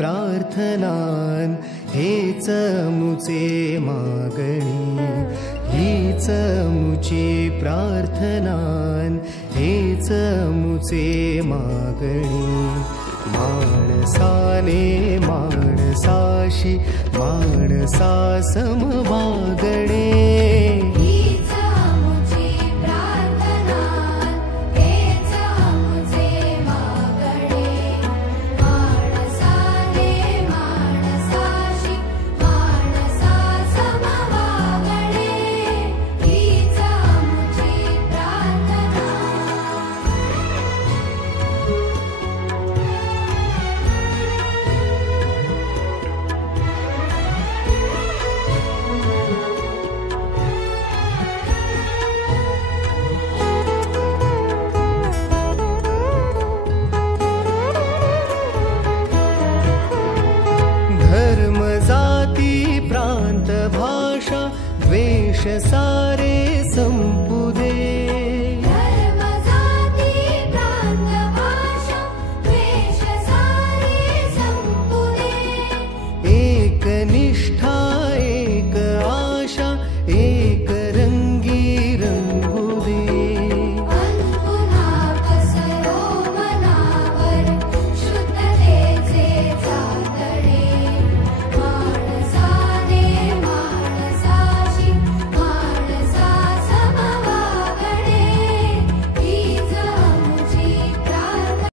प्रार्थनान हेच मुचे मागणी, हीच मुची प्रार्थनान हेच मुचे मागणी. माणसाने माणसाशी माणसा समवागणे, धर्म जाती प्रांत भाषा द्वेष सारे